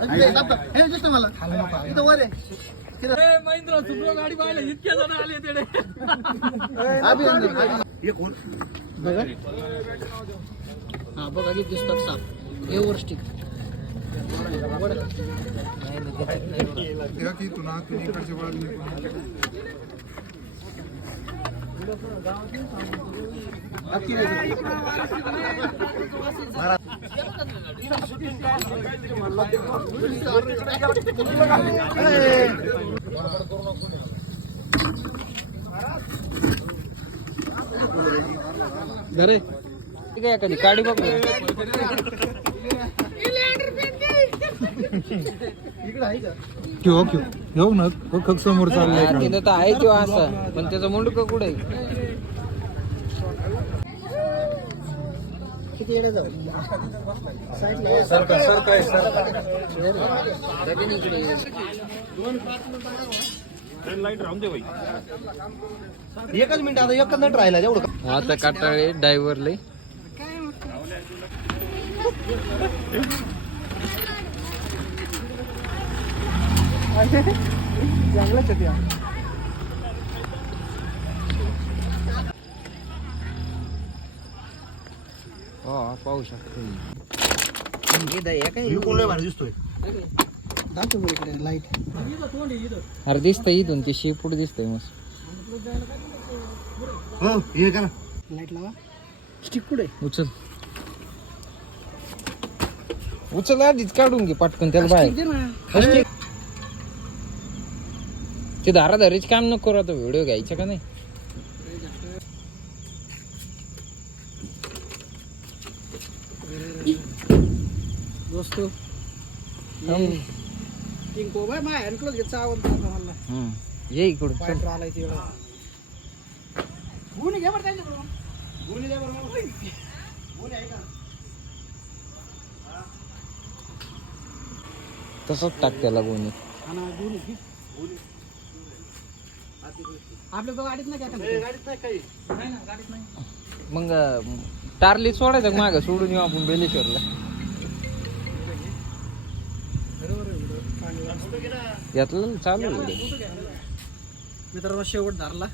हे दिसतं मला इथं वर आहे. महिंद्रा सुप्रो गाडी पाहिलं इतके जण आले तिकडे. बघा हा बघा किती दिसतात साप. हे वर स्टिक घरे काय एखादी काढी बघ घेऊ ना कक समोर चाललंय. तिथं तर आहे तो असा पण त्याचं मुंडक कुठे किती येडे जाऊ एकच मिनिट आता एकच मिनिट राहिला एवढं. आता काटाळे ड्रायव्हर लय जंगलाच आहे त्या. पाहू शकतो दिसतोय दाखव बरं इकडे लाईट. अरे दिसतंय इथून ते शेपूट दिसतंय मस्त. लाईट लावा. स्टिक कुठे उचल उचल आधीच काढून घे पटकन त्याला बाहेर. ते धाराधारीच काम नको करू आता व्हिडिओ घ्यायचा का नाही. दोस्तो टिंको बाय माय हॅन्डक्लोज घे चावत मला. ये इकडून चल. फायटर आलाय तेवढा गुणी घे बरं त्यांच्याकडून. गुणी दे बरं गुणी आहे का तसंच टाक त्याला गोणी. आणि गुणी घे. आपल्या गाडीत नाही काय गाडीत नाही काही नाही ना गाडीत नाही. मग टारली सोडायचं मागं सोडून येऊ आपण बेलेश्वरला. यातलं चालू आहे. मित्रांनो शेवट धरला.